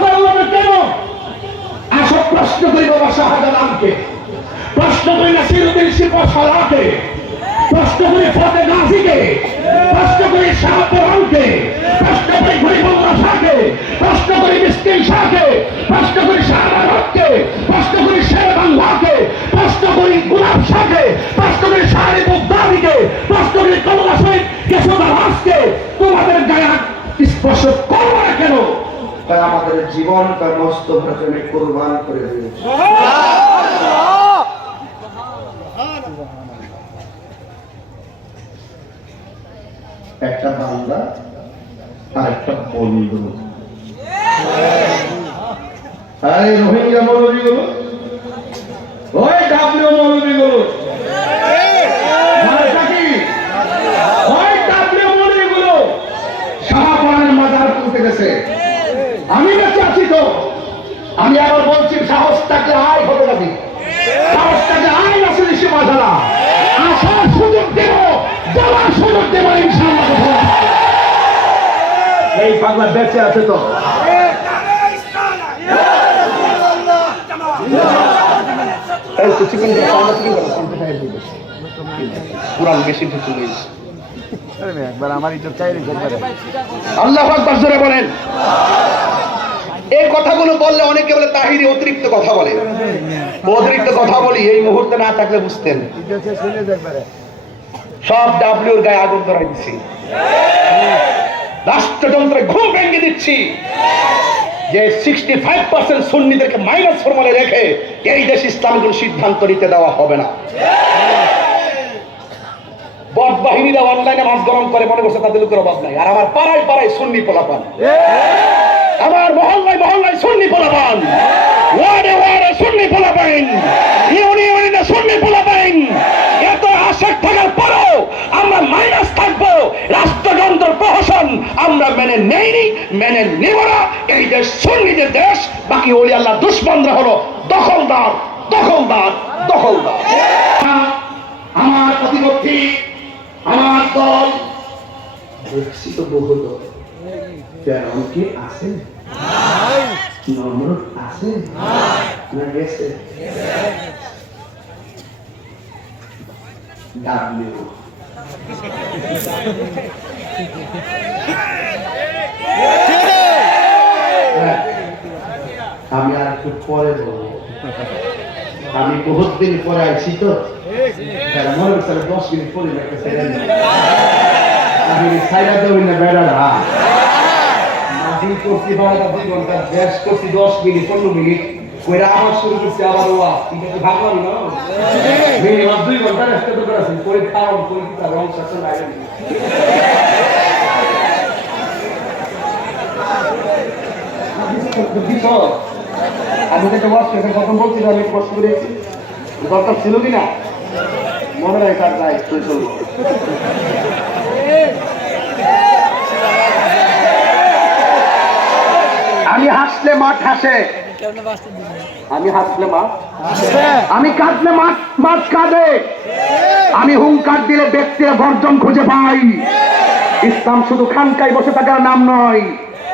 করল না কেন? আসো প্রশ্ন করি বাবা শাহজালালকে, প্রশ্ন করি নাসিরউদ্দিন সিপাহসালারকে, প্রশ্ন করি ফতে গাজীকে, প্রশ্ন করি শাহপরানকে, প্রশ্ন করি গরিবুল্লাহ শাহকে, প্রশ্ন করি মিসকিন শাহকে, প্রশ্ন করি শাহবাগকে, প্রশ্ন করি শের বাংলাকে, প্রশ্ন করি গুলাব শাহকে, প্রশ্ন করি শাহরি বুগদাদিকে, প্রশ্ন করি কমলা শহীদ কেশবদাসকে। তোমাদের গায়ে স্পর্শ করবো না কেন? তারা আমাদের জীবনটা নষ্ট ভজনে কোরবান করে দিয়েছে। একটা বান্দা আর একটা বন্ধু। আরে রোহিঙ্গা মৌলবী গুলো, ওই ডাবলিউ মৌলবী গুলো, শাহপরানের মাজার তুলতে গেছে। আমি বেঁচে আছি তো, আমি আবার বলছি সাহস থাকলে আয় হবে নাকি, সাহস থাকলে আয় আসলে সে বাজারা আসার সুযোগ দেব, যাওয়ার সুযোগ দেব ইনশাআল্লাহ। এই পাগলা বেঁচে আছে তো। পুরান বেশি ঢুকে গেছে। আল্লাহু আকবার জোরে বলেন। এই কথাগুলো বললে অনেকে বলে তাহিরি অতিরিক্ত কথা বলে। অতিরিক্ত কথা বলি এই মুহূর্তে না থাকলে বুঝতেন। সব ডাব্লিউর গায়ে আগুন ধরাই দিচ্ছি, রাষ্ট্রযন্ত্রে ঘুম ভেঙে দিচ্ছি যে 65% সুন্নিদেরকে মাইনাস ফরমালে রেখে এই দেশ ইসলামের কোন সিদ্ধান্ত নিতে দেওয়া হবে না। বট বাহিনীরা অনলাইনে মাছ গরম করে মনে করছে তাদের লোকের অভাব নাই। আর আমার পাড়ায় পাড়ায় সুন্নি পোলাপান, আমার মহল্লায় মহল্লায় সুন্নি পোলাপান, ওয়ার্ডে ওয়ার্ডে সুন্নি পোলাপান, ইউনিয়নে সুন্নি পোলাপান। এত আশা থাকার পরেও আমরা মাইনাস থাকবো। রাষ্ট্রযন্ত্র প্রহসন আমরা মেনে নেইনি, মেনে নেব না। এই দেশ সুন্নিদের দেশ, বাকি ওলি আল্লাহ দুশ্মনরা হলো দখলদার দখলদার দখলদার। আমার প্রতিপক্ষী আমার দল দেখছি তো বহু দল, ফেরাউন কি আছে, নমরুদ আছে না গেছে? ডাব্লিউ আমি আর একটু পরে বলবো। আমি বহুত দিন পরে আছি তো, মনে হচ্ছে 10 মিনিট পরে আমি সাইডা দেবো না বেড়ার করছি 2 ঘন্টা বেশ করছি 10 মিনিট 15 মিনিট ওইটা আমার শুরু করছি আবার ওয়াজ। ঠিক আছে ভাবলাম না মিনিমাম 2 ঘন্টা রেস্ট করতে পারছি, পরে খাওয়ান করে কি তার রং শাসন লাগে। আমি একটা ওয়াজ শেষে প্রথম বলছিলাম, আমি কষ্ট করেছি দরকার ছিল কিনা মনে হয় তার নাই চলবো। আমি হাসলে মাঠ হাসে, আমি হাসলে মাঠ, আমি কাঁদলে মাঠ কাঁদে, আমি হুঙ্কার দিলে ব্যক্তিরা গর্জন খুঁজে পাই। ইসলাম শুধু খানকায় বসে থাকার নাম নয়,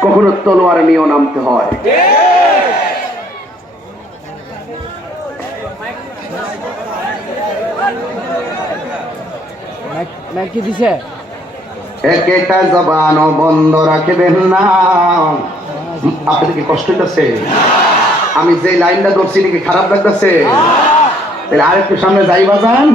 কখনো তলোয়ার নিয়েও নামতে হয়। একটা জবানও বন্ধ রাখবেন না। আপনাদের কি কষ্ট হইতেছে? আমি যে লাইনটা ধরছি নাকি খারাপ লাগতেছে? আরেকটু সামনে যাইবা যান।